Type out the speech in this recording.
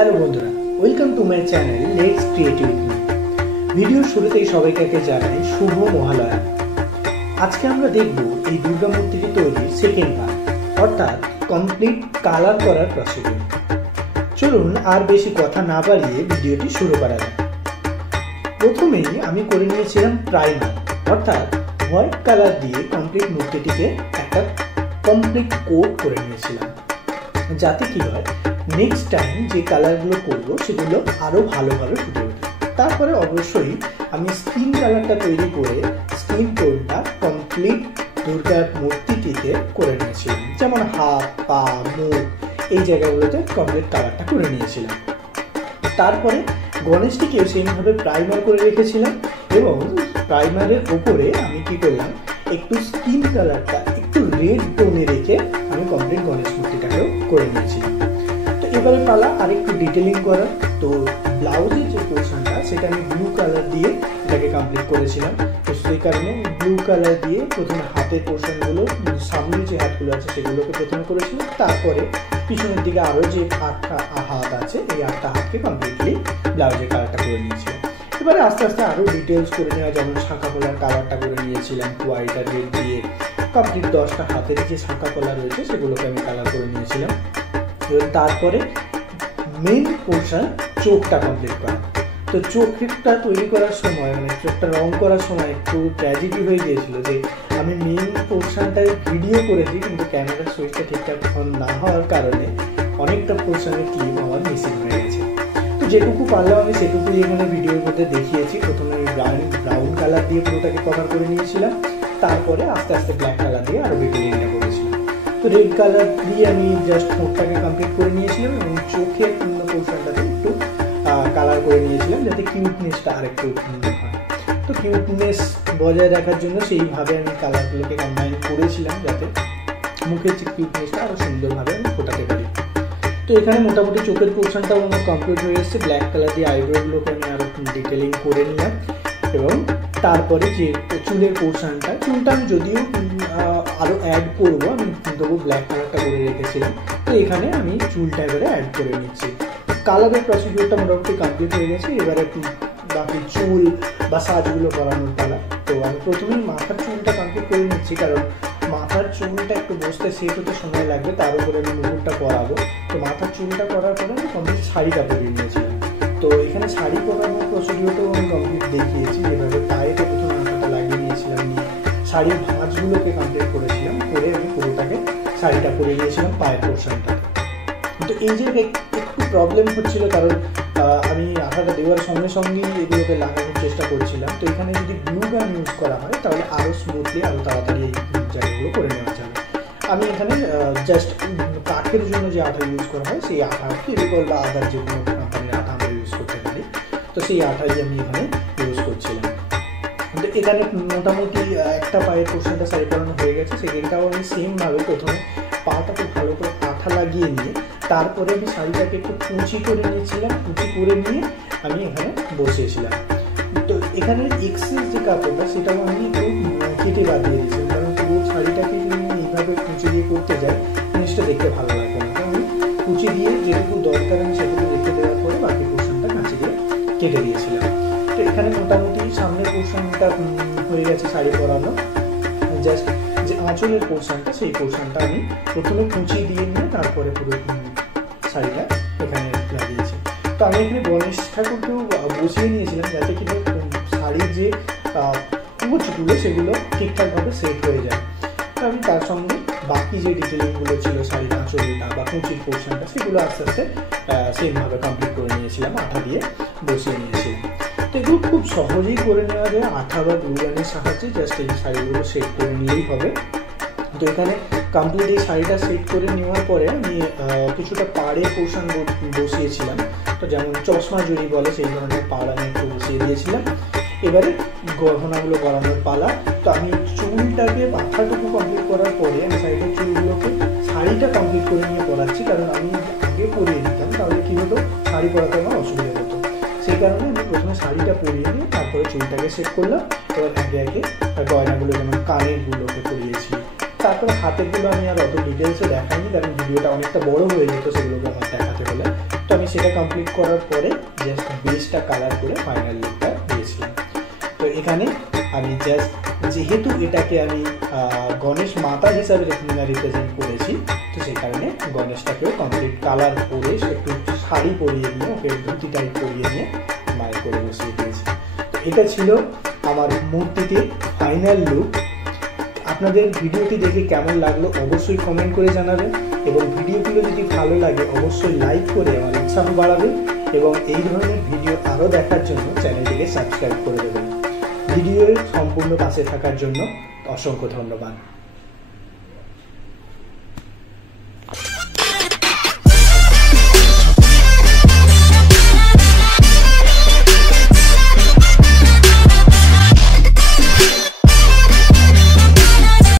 Hello বন্ধুরা, welcome to my channel let's creative me. ভিডিওর শুরুতেই সবাইকে জানাই শুভ মহালয়া। আজকে আমরা দেখব এই দুর্গা মূর্তিটি তৈরির সেকেন্ড পার্ট, অর্থাৎ কমপ্লিট কালার করার প্রসিডিউর। চলুন আর বেশি কথা না বাড়িয়ে ভিডিওটি শুরু করা যাক। প্রথমেই আমি করে নিয়েছিলাম প্রাইমার, অর্থাৎ হোয়াইট কালার দিয়ে কমপ্লিট মূর্তিটিকে একটা কমপ্লিট কোট করে নিয়েছিলাম, যাতে কি হয় নেক্সট টাইম যে কালারগুলো করবো সেগুলো আরও ভালোভাবে ফুটে ওঠে। তারপরে অবশ্যই আমি স্কিন কালারটা তৈরি করে স্কিন টোনটা কমপ্লিট দুর্গার মূর্তিটিতে করে নিয়েছিলাম, যেমন হাত, পা, মুখ এই জায়গাগুলোতে কমপ্লিট কালারটা করে নিয়েছিলাম। তারপরে গণেশটিকেও সেইভাবে প্রাইমার করে রেখেছিলাম এবং প্রাইমারের ওপরে আমি কি করলাম, একটু স্কিন কালারটা একটু রেড টোনে রেখে আমি কমপ্লিট গণেশ মূর্তিটাকেও করে নিয়েছিলাম। তো এবারে পালা আর একটু ডিটেলিং করা। তো ব্লাউজের যে পোর্শনটা সেটা আমি ব্লু কালার দিয়ে এটাকে কমপ্লিট করেছিলাম। তো সেই কারণে ব্লু কালার দিয়ে প্রথমে হাতের পোর্শনগুলো, সামনে যে হাতগুলো আছে সেগুলোকে প্রথমে করেছিলাম, তারপরে পিছনের দিকে আরও যে 8টা হাত আছে এই 8টা হাতকে কমপ্লিটলি ব্লাউজের কালারটা করে নিয়েছিলাম। এবারে আস্তে আস্তে আরও ডিটেলস করে নেওয়া, যেমন শাঁখা পলার কালারটা করে নিয়েছিলাম হোয়াইট আর রেড দিয়ে। কমপ্লিট 10টা হাতের যে শাঁখা পলা রয়েছে সেগুলোকে আমি কালার করে নিয়েছিলাম। এবং তারপরে মেন পোর্শন চোখটা কমপ্লিট করা। তো চোখটা তৈরি করার সময়, মানে চোখটা রং করার সময় একটু ট্র্যাজেডি হয়ে গিয়েছিল যে আমি মেন পোর্শনটায় ভিডিও করেছি, কিন্তু ক্যামেরার সুইচটা ঠিকঠাক অন না হওয়ার কারণে অনেকটা পোর্শনের ক্লিপ আমার মিসিং হয়ে গেছে। তো যেটুকু পারলাম আমি সেটুকুই এখানে ভিডিওর মধ্যে দেখিয়েছি। প্রথমে আমি ব্রাউন কালার দিয়ে পুরোটাকে কভার করে নিয়েছিলাম, তারপরে আস্তে আস্তে ব্ল্যাক কালার দিয়ে আরও ডিটেলিংটা করেছিলাম। তো রেড কালার দিয়ে আমি জাস্ট ঠোঁটটাকে কমপ্লিট করে নিয়েছিলাম এবং চোখের পূর্ণ পোর্শনটাকে একটু কালার করে নিয়েছিলাম, যাতে কিউটনেসটা আরেকটু হয়। তো কিউটনেস বজায় রাখার জন্য সেইভাবে আমি কালারগুলোকে কম্বাইন করেছিলাম, যাতে মুখের যে কিউটনেসটা আরও সুন্দরভাবে আমি ফোটাতে পারি। তো এখানে মোটামুটি চোখের পোর্শনটাও আমার কমপ্লিট হয়ে এসেছে। ব্ল্যাক কালার দিয়ে আইব্রোগুলোকে আমি আরও ডিটেলিং করে নিলাম এবং তারপরে যে চুলের পোর্শনটা, চুলটা আমি যদিও আরও অ্যাড করবো, আমি তবু ব্ল্যাক কালারটা করে রেখেছিলাম। তো এখানে আমি চুলটা এবারে অ্যাড করে নিচ্ছি। কালারের প্রসিডিউরটা মোটামুটি কমপ্লিট হয়ে গেছে। এবারে বাকি চুল বা সাজগুলো করানোর পালা। তো আমি প্রথমেই মাথার চুলটা কমপ্লিট করে নিচ্ছি, কারণ মাথার চুলটা একটু বসতে সেট হতে সময় লাগবে, তার উপরে আমি মুকুটটা পরাবো। তো মাথার চুলটা করার পরে আমি কমপ্লিট শাড়িটা পরিয়ে নিয়েছিলাম। তো এখানে শাড়ি পরানোর প্রসিডিউরটাও আমি কমপ্লিট দেখিয়েছি, যেভাবে পায়েতে প্রথমে মাথাটা লাগিয়ে নিয়েছিলাম, নিয়ে শাড়ির ভাঁজগুলোকে কমপ্লিট করেছিলাম, করে আমি পুরোটাকে শাড়িটা পরে নিয়েছিলাম পায়ের পোর্শনটা। তো এই যে একটু প্রবলেম হচ্ছিল, কারণ আমি আঠাটা দেওয়ার সঙ্গে সঙ্গেই এগুলোকে লাগানোর চেষ্টা করছিলাম। তো এখানে যদি গ্লু গান ইউজ করা হয় তাহলে আরও স্মুথলি আরও তাড়াতাড়ি এই জায়গাগুলো করে নেওয়া যাবে। আমি এখানে জাস্ট কাঠের জন্য যে আঠা ইউজ করা হয় সেই আঠা, ফেভিকল বা আদার যে কোনো কোম্পানির আঠা আমরা ইউজ করতে পারি, তো সেই আঠাই আমি এখানে ইউজ করছিলাম। তো এখানে মোটামুটি একটা পায়ের পোর্শনটা শাড়ি পরানো হয়ে গেছে। সেকেন্ডটাও আমি সেমভাবে প্রথমে পাটাকে ভালো করে আঠা লাগিয়ে নিয়ে তারপরে আমি শাড়িটাকে একটু কুচি করে নিয়েছিলাম। কুচি করে নিয়ে আমি এখানে বসিয়েছিলাম। তো এখানে এক্সেস যে কাপড়টা সেটাও আমি একটু কেটে বাদ দিয়ে দিয়েছিলাম, কারণ পুরো শাড়িটাকে যদি এইভাবে কুচি দিয়ে করতে যাই জিনিসটা দেখতে ভালো লাগবে না। তো আমি কুচি দিয়ে যেটুকু দরকার আমি সেটুকু রেখে দেওয়ার পরে বাকি পোর্শনটা কাঁচি দিয়ে কেটে দিয়েছিলাম। তো এখানে মোটামুটি সামনের পোর্শনটা হয়ে গেছে শাড়ি পরানো। জাস্ট যে আঁচলের পোর্শনটা সেই পোর্শনটা আমি প্রথমে কুচি দিয়ে নিয়ে তারপরে পুরো শাড়িটা এখানে লাগিয়েছি। তো আমি এখানে গণেশ ঠাকুরকেও বসিয়ে নিয়েছিলাম, যাতে কি শাড়ির যে কুচগুলো সেগুলো ঠিকঠাকভাবে সেট হয়ে যায়। তো আমি তার সঙ্গে বাকি যে ডিটেলিংগুলো ছিল শাড়ির আঁচলটা বা কুচির পোর্শনটা সেগুলো আস্তে আস্তে সেমভাবে কমপ্লিট করে নিয়েছিলাম, আঠা দিয়ে বসিয়ে নিয়েছিলাম। তো এগুলো খুব সহজেই করে নেওয়া যায় আঠা বা গ্লু গানের সাহায্যে। জাস্ট এই শাড়িগুলো সেট করে নিলেই হবে। তো এখানে কমপ্লিট এই শাড়িটা সেট করে নেওয়ার পরে আমি কিছুটা পাড়ের পোর্শন বসিয়েছিলাম। তো যেমন চশমা জড়ি বলে সেই ধরনের পাড় আমি একটু বসিয়ে দিয়েছিলাম। এবারে গহনাগুলো করানোর পালা। তো আমি চুলটাকে মাথাটুকু কমপ্লিট করার পরে আমি শাড়িটার চুলগুলোকে শাড়িটা কমপ্লিট করে নিয়ে পরাচ্ছি, কারণ আমি আগে পরিয়ে দিতাম তাহলে কী হতো, শাড়ি পরাতে আমার অসুবিধা হতো। সেই কারণে আমি প্রথমে শাড়িটা পরিয়ে নিয়ে তারপরে চুলটাকে সেট করলাম। এবার একে একে গয়নাগুলো, যেমন কানেরগুলোকে পরিয়েছি, তারপরে হাতেরগুলো আমি আর অত ডিটেলসে দেখাইনি, কারণ ভিডিওটা অনেকটা বড় হয়ে যেত সেগুলোকে আমার দেখাতে হলে। তো আমি সেটা কমপ্লিট করার পরে জাস্ট বেসটা কালার করে ফাইনাল লুকটা দিয়েছিলাম। তো এখানে আমি জাস্ট যেহেতু এটাকে আমি গণেশ মাতা হিসাবে রিপ্রেজেন্ট করেছি, তো সেই কারণে গণেশটাকেও কমপ্লিট কালার করে একটু শাড়ি পরিয়ে নিয়ে, ওকে ধুতি টাইপ পরিয়ে নিয়ে মায়ের করে বসিয়ে দিয়েছি। তো এটা ছিল আমার মূর্তিটির ফাইনাল লুক। আপনাদের ভিডিওটি দেখে কেমন লাগলো অবশ্যই কমেন্ট করে জানাবেন, এবং ভিডিওগুলো যদি ভালো লাগে অবশ্যই লাইক করে আমার উৎসাহ বাড়াবেন, এবং এই ধরনের ভিডিও আরও দেখার জন্য চ্যানেলটিকে সাবস্ক্রাইব করে দেবেন। ভিডিওর সম্পূর্ণ পাশে থাকার জন্য অসংখ্য ধন্যবাদ।